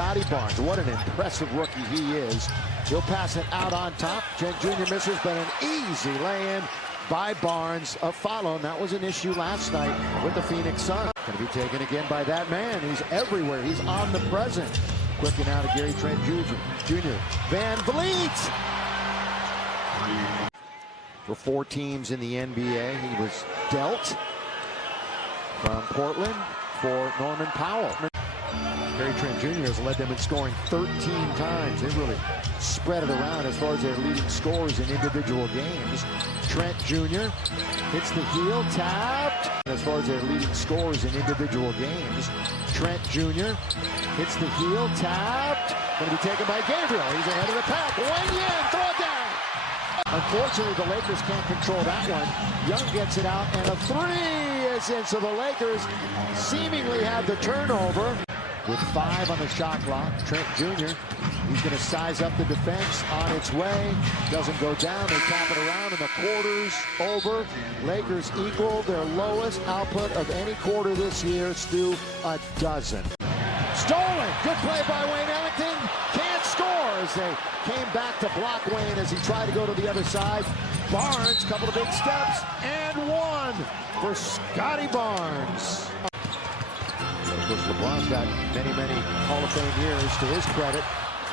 Scotty Barnes. What an impressive rookie he is. He'll pass it out on top. Trent Jr. misses, but an easy lay-in by Barnes. A follow, and that was an issue last night with the Phoenix Suns. Going to be taken again by that man. He's everywhere. He's omnipresent. Quick and out of Gary Trent Jr. Van Vliet! For 4 teams in the NBA, he was dealt from Portland for Norman Powell. Gary Trent Jr. has led them in scoring 13 times. They've really spread it around as far as their leading scores in individual games. Trent Jr. hits the heel, tapped. As far as their leading scores in individual games. Trent Jr. hits the heel, tapped. Going to be taken by Gabriel. He's ahead of the pack. Wing in, throw it down. Unfortunately, the Lakers can't control that one. Young gets it out, and a 3 is in. So the Lakers seemingly have the turnover. With 5 on the shot clock, Trent Jr., he's going to size up the defense on its way. Doesn't go down. They tap it around, and the quarter's over. Lakers equal their lowest output of any quarter this year, Stu, a dozen. Stolen. Good play by Wayne Ellington. Can't score as they came back to block Wayne as he tried to go to the other side. Barnes, couple of big steps, and 1 for Scotty Barnes. Of course, LeBron's got many Hall of Fame years to his credit.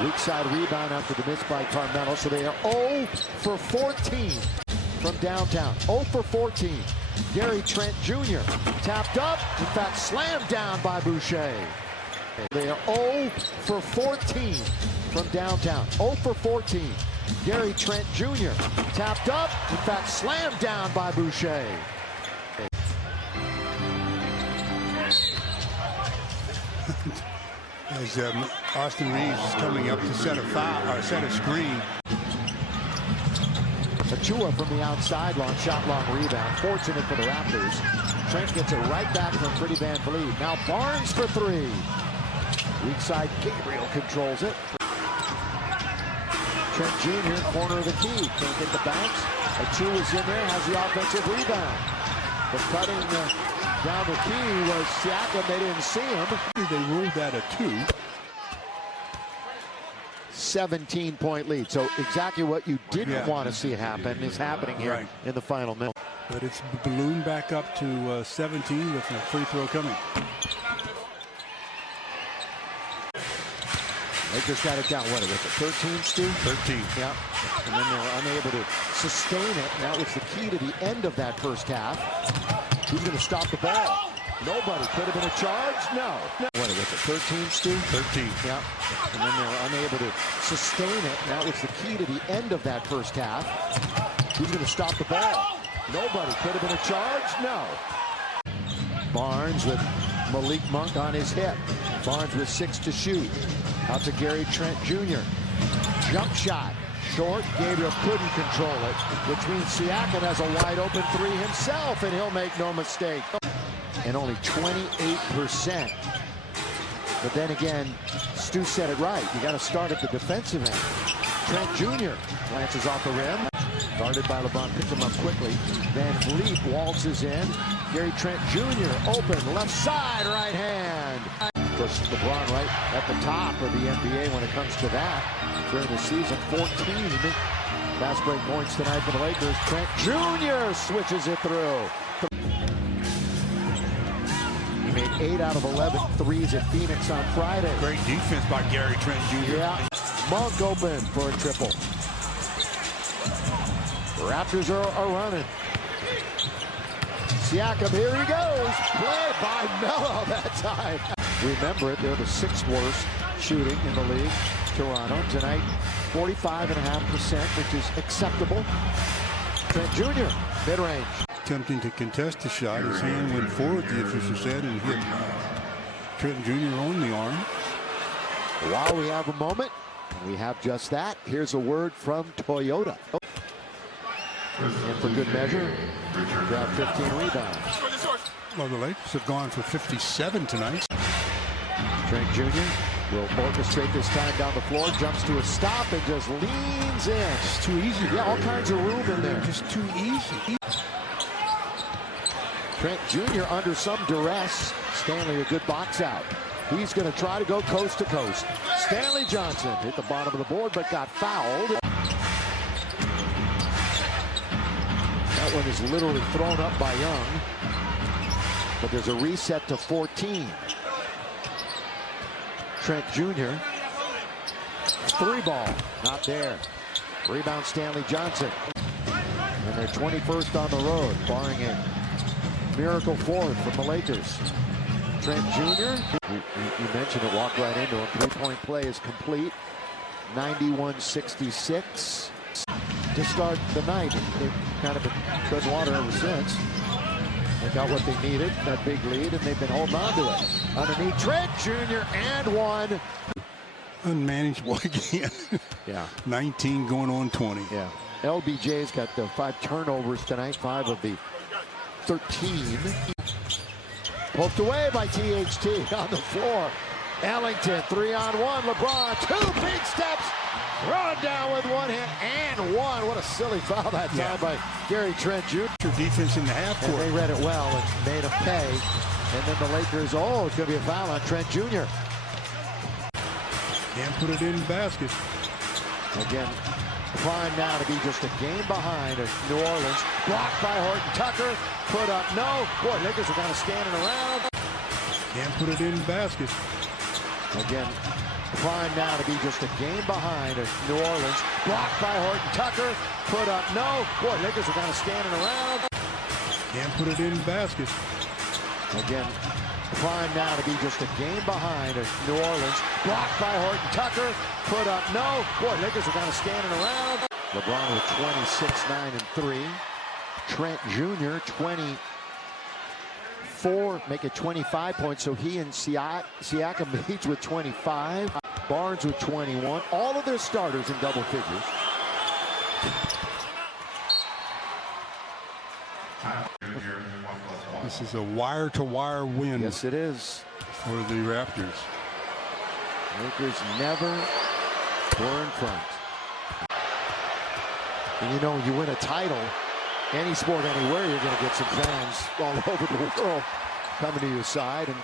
Weak side rebound after the miss by Carmelo. So they are 0 for 14 from downtown. 0 for 14. Gary Trent Jr. tapped up. In fact, slammed down by Boucher. They are 0 for 14 from downtown. 0 for 14. Gary Trent Jr. tapped up. In fact, slammed down by Boucher. As Austin Reeves is coming up to set a foul or set a screen. Achua from the outside, shot long rebound. Fortunate for the Raptors. Trent gets it right back from Pretty Van Vliet. Now Barnes for 3. Weak side, Gabriel controls it. Trent Jr., corner of the key. Can't get the bounce. Achua's in there, has the offensive rebound. But cutting down the key was Siakam. They didn't see him. They ruled that a 2. 17-point lead. So exactly what you didn't want to see happen is happening here in the final minute. But it's ballooned back up to 17 with a free throw coming. They just got it down. What was it, 13, Stu? 13. Yeah. And then they were unable to sustain it. And that was the key to the end of that first half. Who's going to stop the ball? Nobody. Could have been a charge? No. What was it, 13, Stu? 13. Yeah. And then they were unable to sustain it. And that was the key to the end of that first half. Who's going to stop the ball? Nobody. Could have been a charge? No. Barnes with Malik Monk on his hip. Barnes with 6 to shoot. Out to Gary Trent Jr. Jump shot. Short. Gabriel couldn't control it, which means Siakam has a wide open 3 himself, and he'll make no mistake. And only 28%. But then again, Stu said it right. You got to start at the defensive end. Trent Jr. glances off the rim. Guarded by LeBron, picked him up quickly. Van Vliet waltzes in. Gary Trent Jr. open, left side, right hand. Of course, LeBron right at the top of the NBA when it comes to that. During the season, 14 fast break points tonight for the Lakers. Trent Jr. switches it through. He made 8 out of 11 threes at Phoenix on Friday. Great defense by Gary Trent Jr. Yeah, Monk open for a triple. Raptors are running. Siakam, here he goes. Play by Melo that time. Remember it, they're the 6th worst shooting in the league. Toronto tonight, 45.5%, which is acceptable. Trent Jr., mid-range. Attempting to contest the shot. His hand went forward, the official said, and hit Trent Jr. on the arm. While we have a moment, and we have just that, here's a word from Toyota. And for good measure, grab 15 rebounds. Well, the Lakers have gone for 57 tonight. Trent Jr. will orchestrate this time down the floor, jumps to a stop, and just leans in. It's too easy. Yeah, all kinds of room in there. Just too easy. Trent Jr. under some duress. Stanley a good box out. He's going to try to go coast to coast. Stanley Johnson hit the bottom of the board, but got fouled. That one is literally thrown up by Young. But there's a reset to 14. Trent Jr. Three ball, not there. Rebound Stanley Johnson. And they're 21st on the road, barring a miracle fourth from the Lakers. Trent Jr., you mentioned it, walked right into him. Three-point play is complete. 91-66 to start the night. They've kind of been treading water ever since. They got what they needed, that big lead, and they've been holding on to it. Underneath Trent Jr. and one. Unmanageable again. Yeah. 19 going on 20. Yeah. LBJ's got the 5 turnovers tonight, 5 of the 13. Poked away by THT on the floor. Ellington, 3-on-1. LeBron, 2 big steps. Thrown down with one hand and one. What a silly foul that time by Gary Trent Jr. Defense in the half court. And they read it well and made him pay. And then the Lakers, it's going to be a foul on Trent Jr. Can't put it in the basket. Again, prime now to be just a game behind New Orleans. Blocked by Horton Tucker. Put up, no. Boy, Lakers are kind of standing around. Can't put it in the basket. Again, prime now to be just a game behind New Orleans. Blocked by Horton Tucker. Put up, no. Boy, Lakers are kind of standing around. Can't put it in the basket. Again, prime now to be just a game behind New Orleans. Blocked by Horton Tucker. Put up, no. Boy, Lakers are kind of standing around. LeBron with 26, 9, and 3. Trent Jr. 24, make it 25 points. So he and Siakam each with 25. Barnes with 21. All of their starters in double figures. This is a wire-to-wire win. Yes, it is. For the Raptors. Lakers never were in front. And you know, you win a title, any sport, anywhere, you're going to get some fans all over the world coming to your side. And